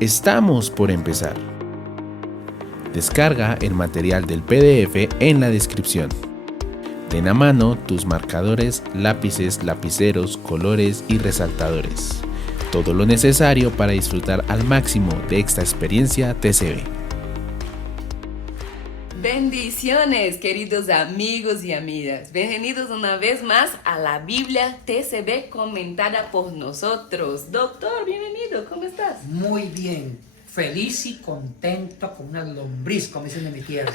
Estamos por empezar. Descarga el material del PDF en la descripción. Ten a mano tus marcadores, lápices, lapiceros, colores y resaltadores. Todo lo necesario para disfrutar al máximo de esta experiencia TCB. Bendiciones, queridos amigos y amigas. Bienvenidos una vez más a la Biblia TCB comentada por nosotros. Doctor, bienvenido, ¿cómo estás? Muy bien, feliz y contento como una lombriz, como dicen en mi tierra.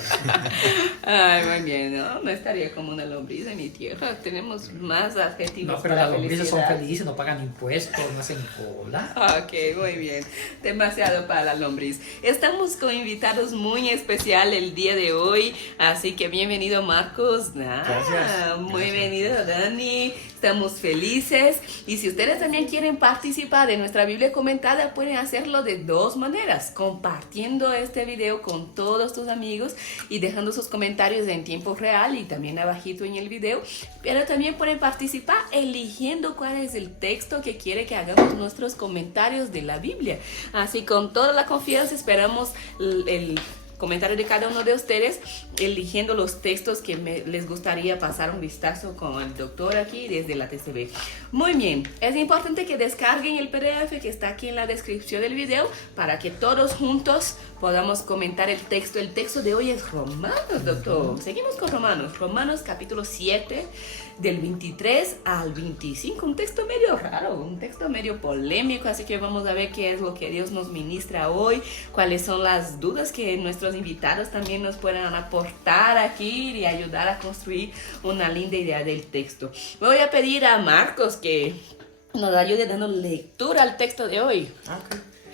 Ay, muy bien, no estaría como una lombriz en mi tierra. Tenemos más adjetivos. No, pero para las lombrices son felicidad. felices, no pagan impuestos, no hacen cola. Ok, muy bien. Demasiado para la lombriz. Estamos con invitados muy especial el día de hoy, así que bienvenido Marcos. Gracias. Muy bienvenido Dani. Estamos felices. Y si ustedes también quieren participar de nuestra Biblia comentada, pueden hacerlo de dos maneras: compartiendo este video con todos tus amigos y dejando sus comentarios en tiempo real y también abajito en el video. Pero también pueden participar eligiendo cuál es el texto que quiere que hagamos nuestros comentarios de la Biblia. Así, con toda la confianza, esperamos el comentario de cada uno de ustedes, eligiendo los textos que les gustaría pasar un vistazo con el doctor aquí desde la TCB. Muy bien, es importante que descarguen el PDF que está aquí en la descripción del video para que todos juntos podamos comentar el texto. El texto de hoy es Romanos, doctor. Seguimos con Romanos capítulo 7, del 23 al 25, un texto medio raro, un texto medio polémico, así que vamos a ver qué es lo que Dios nos ministra hoy, cuáles son las dudas que nuestros invitados también nos puedan aportar aquí y ayudar a construir una linda idea del texto. Voy a pedir a Marcos que nos ayude dando lectura al texto de hoy.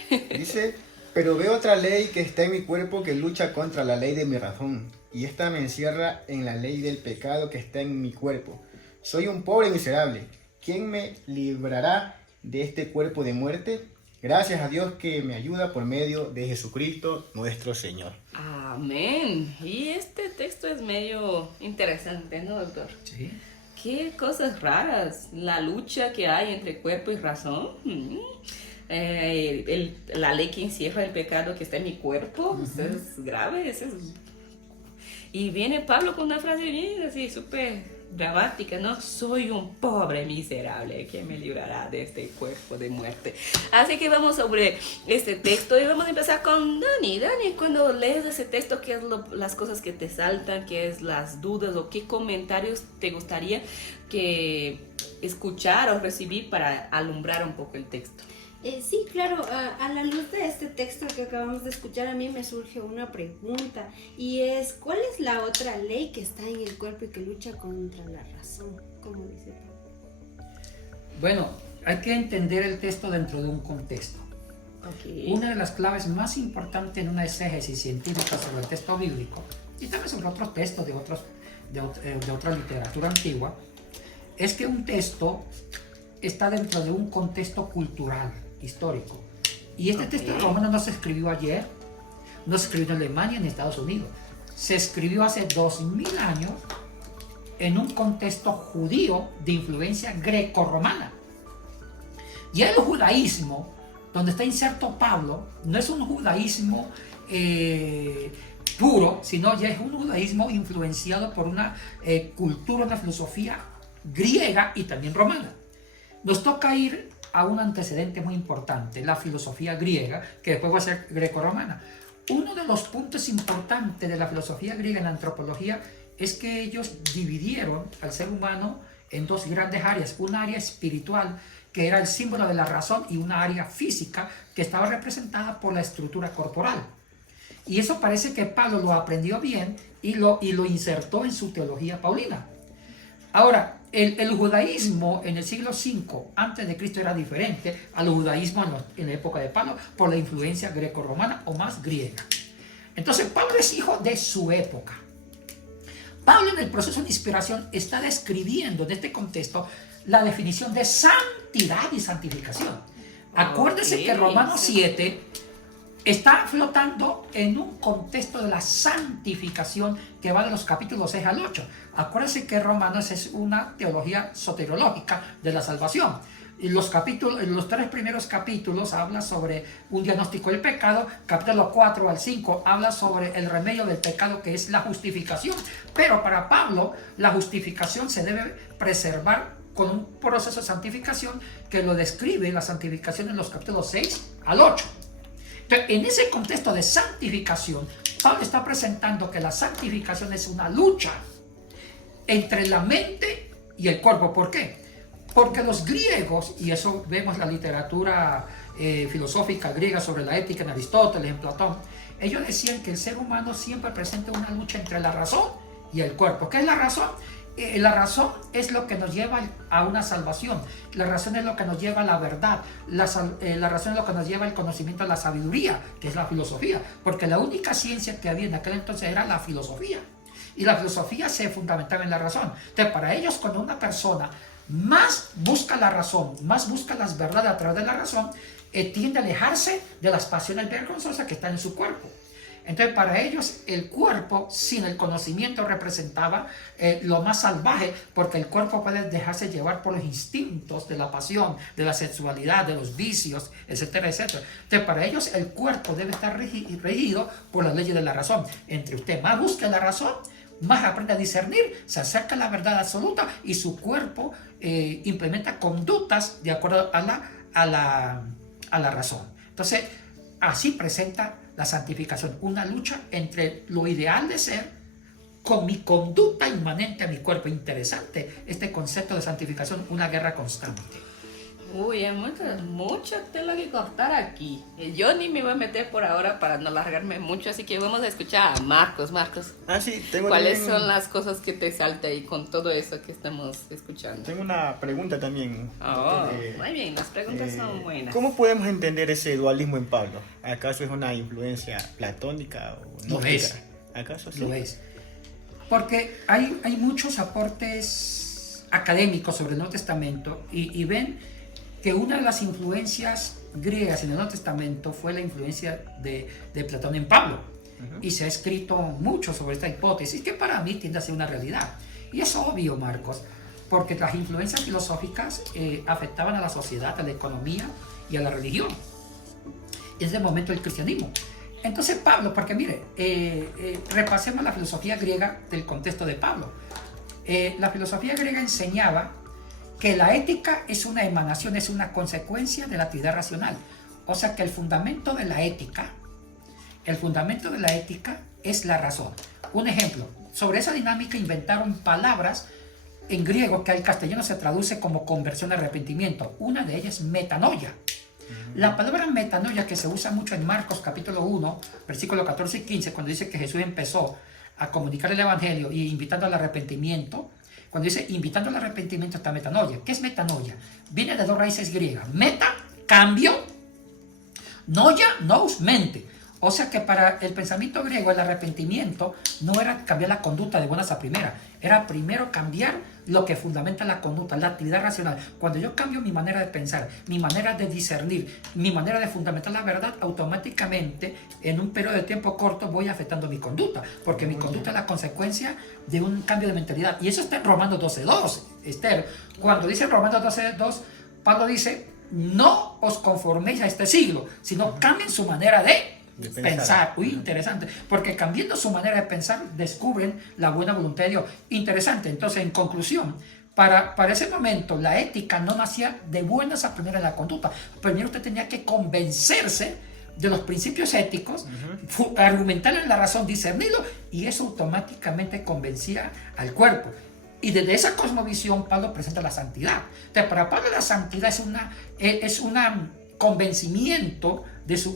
Okay. Dice, pero veo otra ley que está en mi cuerpo que lucha contra la ley de mi razón, y esta me encierra en la ley del pecado que está en mi cuerpo. Soy un pobre miserable. ¿Quién me librará de este cuerpo de muerte? Gracias a Dios que me ayuda por medio de Jesucristo nuestro Señor. Amén. Y este texto es medio interesante, ¿no, doctor? Sí. Qué cosas raras, la lucha que hay entre cuerpo y razón. La ley que encierra el pecado que está en mi cuerpo, eso es grave, eso es... Y viene Pablo con una frase bien así, súper dramática, ¿no? Soy un pobre miserable, ¿quién me librará de este cuerpo de muerte? Así que vamos sobre este texto y vamos a empezar con Dani. Dani, cuando lees ese texto, ¿qué es las cosas que te saltan? ¿Qué es las dudas o qué comentarios te gustaría que escuchar o recibir para alumbrar un poco el texto? Sí, claro, a la luz de este texto que acabamos de escuchar, a mí me surge una pregunta, y es, ¿cuál es la otra ley que está en el cuerpo y que lucha contra la razón? Como dice Pablo. Bueno, hay que entender el texto dentro de un contexto. Okay. Una de las claves más importantes en una exégesis científica sobre el texto bíblico, y también sobre otros textos de otra literatura antigua, es que un texto está dentro de un contexto cultural, histórico. Y este texto de Romanos no se escribió ayer, no se escribió en Alemania ni en Estados Unidos. Se escribió hace 2000 años en un contexto judío de influencia grecorromana. Y el judaísmo, donde está inserto Pablo, no es un judaísmo puro, sino ya es un judaísmo influenciado por una cultura, una filosofía griega y también romana. Nos toca ir a un antecedente muy importante, la filosofía griega, que después va a ser greco-romana. Uno de los puntos importantes de la filosofía griega en la antropología es que ellos dividieron al ser humano en dos grandes áreas, una área espiritual, que era el símbolo de la razón, y una área física, que estaba representada por la estructura corporal. Y eso parece que Pablo lo aprendió bien y lo insertó en su teología paulina. Ahora, el judaísmo en el siglo V antes de Cristo era diferente al judaísmo en la época de Pablo por la influencia greco-romana o más griega. Entonces, Pablo es hijo de su época. Pablo, en el proceso de inspiración, está describiendo en este contexto la definición de santidad y santificación. Acuérdense que Romanos 7 está flotando en un contexto de la santificación que va de los capítulos 6 al 8. Acuérdense que Romanos es una teología soteriológica de la salvación. los 3 primeros capítulos habla sobre un diagnóstico del pecado, capítulo 4 al 5 habla sobre el remedio del pecado, que es la justificación. Pero para Pablo, la justificación se debe preservar con un proceso de santificación que lo describe la santificación en los capítulos 6 al 8. Entonces, en ese contexto de santificación, Pablo está presentando que la santificación es una lucha entre la mente y el cuerpo. ¿Por qué? Porque los griegos, y eso vemos la literatura filosófica griega sobre la ética en Aristóteles, en Platón, ellos decían que el ser humano siempre presenta una lucha entre la razón y el cuerpo. ¿Qué es la razón? La razón es lo que nos lleva a una salvación. La razón es lo que nos lleva a la verdad. La razón es lo que nos lleva al conocimiento de la sabiduría, que es la filosofía. Porque la única ciencia que había en aquel entonces era la filosofía. Y la filosofía se fundamentaba en la razón. Entonces, para ellos, cuando una persona más busca la razón, más busca las verdades a través de la razón, tiende a alejarse de las pasiones vergonzosas que están en su cuerpo. Entonces, para ellos, el cuerpo sin el conocimiento representaba lo más salvaje, porque el cuerpo puede dejarse llevar por los instintos de la pasión, de la sexualidad, de los vicios, etcétera, etcétera. Entonces, para ellos, el cuerpo debe estar regido por las leyes de la razón. Entre usted más busque la razón, más aprende a discernir, se acerca a la verdad absoluta y su cuerpo implementa conductas de acuerdo a la razón. Entonces, así presenta la santificación, una lucha entre lo ideal de ser con mi conducta inmanente a mi cuerpo. Interesante este concepto de santificación, una guerra constante. Uy, hay mucho tela que cortar aquí. Yo ni me voy a meter por ahora para no largarme mucho, así que vamos a escuchar a Marcos. Marcos, Sí, tengo ¿cuáles también, son las cosas que te salta ahí con todo eso que estamos escuchando? tengo una pregunta también. Muy bien, las preguntas son buenas. ¿Cómo podemos entender ese dualismo en Pablo? ¿Acaso es una influencia platónica o Lo gnóstica? es. ¿Acaso sí? Lo es. Porque hay muchos aportes académicos sobre el Nuevo Testamento y ven que una de las influencias griegas en el Nuevo Testamento fue la influencia de Platón en Pablo. Y se ha escrito mucho sobre esta hipótesis, que para mí tiende a ser una realidad. Y es obvio, Marcos, porque las influencias filosóficas afectaban a la sociedad, a la economía y a la religión. Es el momento del cristianismo. Entonces Pablo, porque mire, repasemos la filosofía griega del contexto de Pablo. La filosofía griega enseñaba que la ética es una emanación, es una consecuencia de la actividad racional. O sea que el fundamento de la ética es la razón. Un ejemplo, sobre esa dinámica inventaron palabras en griego que al castellano se traduce como conversión, arrepentimiento. Una de ellas es metanoia. La palabra metanoia, que se usa mucho en Marcos capítulo 1, versículos 14 y 15, cuando dice que Jesús empezó a comunicar el evangelio y invitando al arrepentimiento. Cuando dice invitando al arrepentimiento está metanoia. ¿Qué es metanoia? Viene de dos raíces griegas. Meta, cambio. Noia, nous, mente. O sea que para el pensamiento griego el arrepentimiento no era cambiar la conducta de buenas a primeras. Era primero cambiar lo que fundamenta la conducta, la actividad racional. Cuando yo cambio mi manera de pensar, mi manera de discernir, mi manera de fundamentar la verdad, automáticamente en un periodo de tiempo corto voy afectando mi conducta. Porque mi conducta es la consecuencia de un cambio de mentalidad. Y eso está en Romanos 12:2, Esther. Cuando dice Romanos 12:2, Pablo dice, no os conforméis a este siglo, sino cambien su manera de pensar. Uy, interesante, porque cambiando su manera de pensar descubren la buena voluntad de Dios. Interesante. Entonces, en conclusión, para ese momento la ética no nacía de buenas a primeras en la conducta. Primero usted tenía que convencerse de los principios éticos, argumentar en la razón, discernirlo, y eso automáticamente convencía al cuerpo. Y desde esa cosmovisión Pablo presenta la santidad. Entonces, para Pablo la santidad es un convencimiento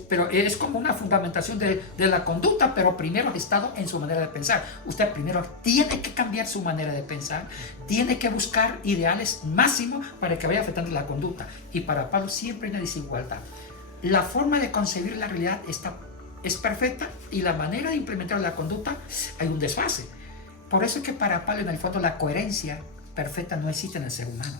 pero es como una fundamentación de la conducta, pero primero estado en su manera de pensar. Usted primero tiene que cambiar su manera de pensar, tiene que buscar ideales máximos para que vaya afectando la conducta. Y para Pablo siempre hay una desigualdad. La forma de concebir la realidad es perfecta y la manera de implementar la conducta hay un desfase. Por eso es que para Pablo en el fondo la coherencia perfecta no existe en el ser humano.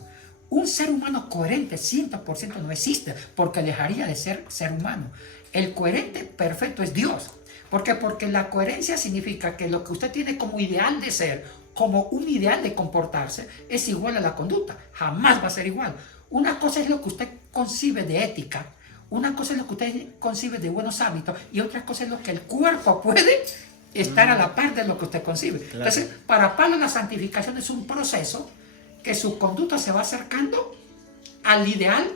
Un ser humano coherente 100% no existe, porque dejaría de ser ser humano. El coherente perfecto es Dios. ¿Por qué? Porque la coherencia significa que lo que usted tiene como ideal de ser como un ideal de comportarse es igual a la conducta, jamás va a ser igual. Una cosa es lo que usted concibe de ética, una cosa es lo que usted concibe de buenos hábitos y otra cosa es lo que el cuerpo puede estar a la par de lo que usted concibe. Claro. Entonces, para Pablo la santificación es un proceso que su conducta se va acercando al ideal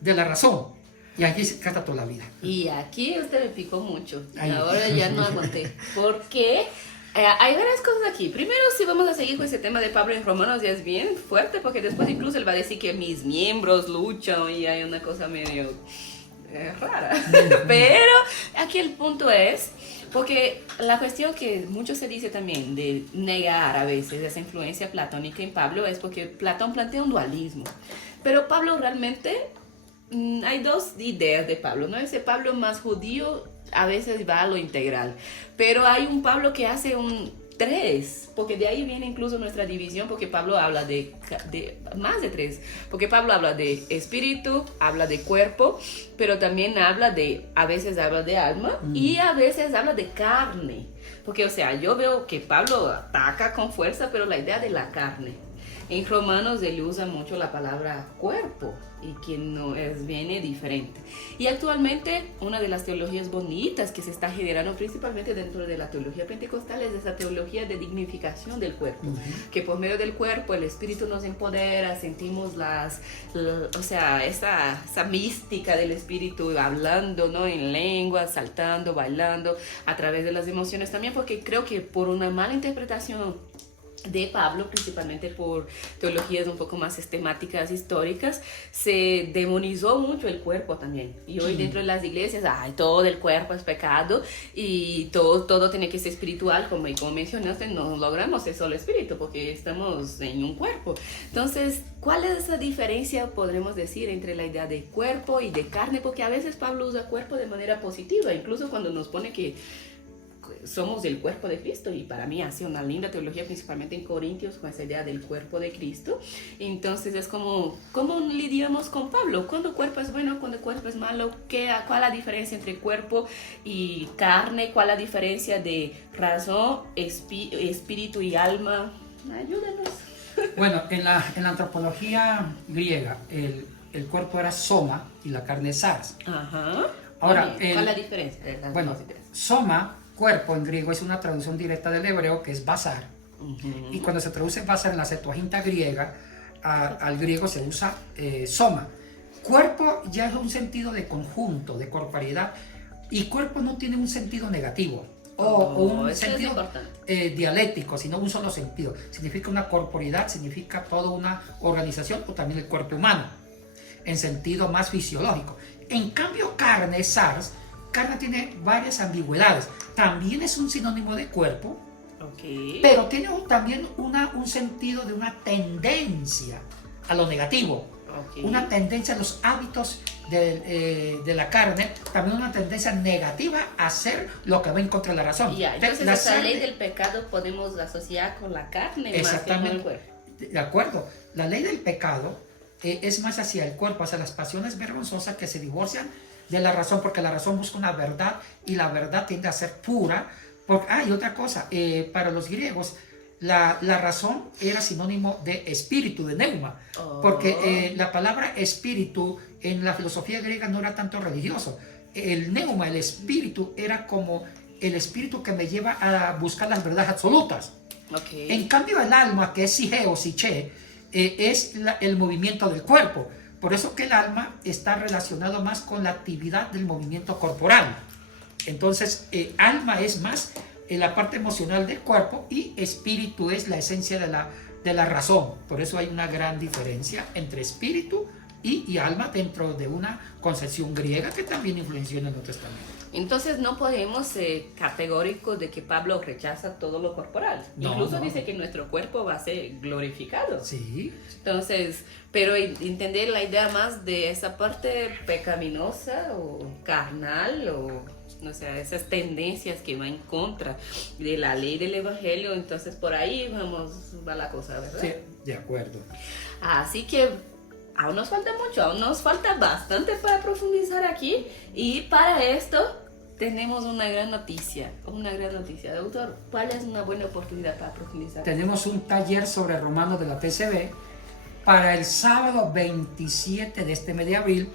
de la razón. Y aquí se trata toda la vida. Y aquí usted me picó mucho. Ay. Ahora ya no aguanté. Porque hay varias cosas aquí. Primero, si vamos a seguir con ese tema de Pablo en Romanos, ya es bien fuerte, porque después incluso él va a decir que mis miembros luchan y hay una cosa medio rara. Pero aquí el punto es, porque la cuestión que mucho se dice también de negar a veces esa influencia platónica en Pablo es porque Platón plantea un dualismo. Pero Pablo realmente... hay dos ideas de Pablo, ¿no? Ese Pablo más judío a veces va a lo integral, pero hay un Pablo que hace un tres, porque de ahí viene incluso nuestra división, porque Pablo habla de más de tres, porque Pablo habla de espíritu, habla de cuerpo, pero también a veces habla de alma y a veces habla de carne, porque o sea, yo veo que Pablo ataca con fuerza, pero la idea de la carne. En Romanos él usa mucho la palabra cuerpo y que no es, viene diferente. Y actualmente una de las teologías bonitas que se está generando principalmente dentro de la teología pentecostal es esa teología de dignificación del cuerpo. Que por medio del cuerpo el espíritu nos empodera, sentimos o sea, esa mística del espíritu hablando, ¿no? En lengua, saltando, bailando, a través de las emociones también, porque creo que por una mala interpretación de Pablo, principalmente por teologías un poco más sistemáticas, históricas, se demonizó mucho el cuerpo también. Y hoy dentro de las iglesias, todo el cuerpo es pecado y todo tiene que ser espiritual, como mencionaste, no logramos ser solo espíritu porque estamos en un cuerpo. Entonces, ¿cuál es esa diferencia, podremos decir, entre la idea de cuerpo y de carne? Porque a veces Pablo usa cuerpo de manera positiva, incluso cuando nos pone que somos el cuerpo de Cristo, y para mí hace una linda teología, principalmente en Corintios, con esa idea del cuerpo de Cristo. Entonces es como, ¿cómo lidiamos con Pablo? ¿Cuándo cuerpo es bueno? ¿Cuándo cuerpo es malo? ¿Cuál es la diferencia entre cuerpo y carne? ¿Cuál es la diferencia de razón, espíritu y alma? Ayúdanos. Bueno, en la antropología griega, el cuerpo era soma y la carne es sars. Ajá. Ahora, ¿cuál es la diferencia de las bueno, dos ideas? soma, cuerpo en griego, es una traducción directa del hebreo que es basar. Y cuando se traduce basar en la Septuaginta griega, al griego se usa soma. Cuerpo ya es un sentido de conjunto, de corporeidad, y cuerpo no tiene un sentido negativo o un sentido dialéctico, sino un solo sentido. Significa una corporeidad, significa toda una organización, o también el cuerpo humano, en sentido más fisiológico. En cambio, carne, sars, carne tiene varias ambigüedades. También es un sinónimo de cuerpo, pero tiene también un sentido de una tendencia a lo negativo, una tendencia a los hábitos de la carne, también una tendencia negativa a hacer lo que va en contra de la razón. Entonces esa ley del pecado podemos asociar con la carne más que con el cuerpo. De acuerdo, la ley del pecado es más hacia el cuerpo, hacia las pasiones vergonzosas que se divorcian de la razón, porque la razón busca una verdad y la verdad tiende a ser pura. Y otra cosa, para los griegos la razón era sinónimo de espíritu, de neuma, porque la palabra espíritu en la filosofía griega no era tanto religioso. El neuma, el espíritu, era como el espíritu que me lleva a buscar las verdades absolutas. En cambio el alma, que es psique o psiche, es el movimiento del cuerpo. Por eso que el alma está relacionado más con la actividad del movimiento corporal. Entonces, alma es más la parte emocional del cuerpo y espíritu es la esencia de la razón. Por eso hay una gran diferencia entre espíritu y alma dentro de una concepción griega que también influenció en el Nuevo Testamento. Entonces no podemos ser categóricos de que Pablo rechaza todo lo corporal. Incluso dice que nuestro cuerpo va a ser glorificado. Sí. Entonces, pero entender la idea más de esa parte pecaminosa o carnal o no sé, esas tendencias que van en contra de la ley del evangelio, entonces por ahí va la cosa, ¿verdad? Sí, de acuerdo. Así que aún nos falta mucho, aún nos falta bastante para profundizar aquí, y para esto tenemos una gran noticia, Doctor, ¿cuál es una buena oportunidad para profundizar? Tenemos un taller sobre Romanos de la TCB para el sábado 27 de este mes de abril,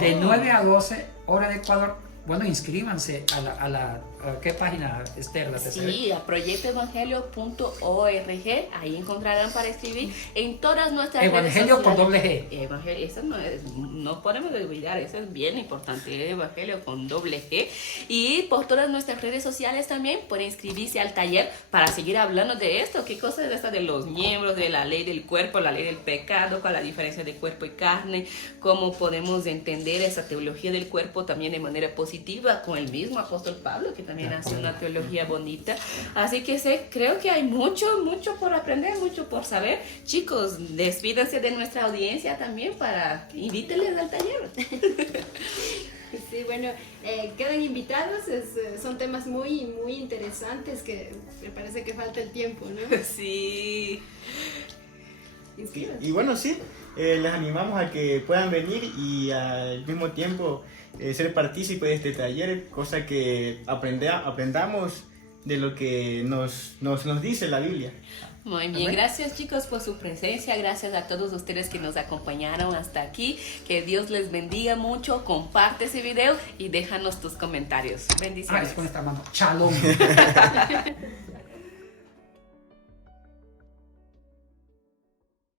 de 9 a 12 hora de Ecuador. Bueno, inscríbanse a ¿qué página, Esther? La TCB. Sí, a proyectoevangelio.org, ahí encontrarán para escribir en todas nuestras Evangelio redes con sociales. doble G. Evangelio, eso no podemos olvidar, eso es bien importante, Evangelio con doble G. Y por todas nuestras redes sociales también pueden inscribirse al taller para seguir hablando de esto. ¿Qué cosa es esta de los miembros, de la ley del cuerpo, la ley del pecado, cuál es la diferencia de cuerpo y carne? ¿Cómo podemos entender esa teología del cuerpo también de manera positiva con el mismo apóstol Pablo, que también hace una teología bonita? Así que creo que hay mucho por aprender, mucho por saber. Chicos, despídanse de nuestra audiencia también para invítenles al taller. Sí, bueno, quedan invitados, son temas muy interesantes que me parece que falta el tiempo, ¿no? Sí. Y bueno, sí, les animamos a que puedan venir y al mismo tiempo ser partícipes de este taller, cosa que aprendamos de lo que nos dice la Biblia. Muy bien, gracias chicos por su presencia, gracias a todos ustedes que nos acompañaron hasta aquí, que Dios les bendiga mucho, comparte ese video y déjanos tus comentarios. Bendiciones. Con esta mano, shalom.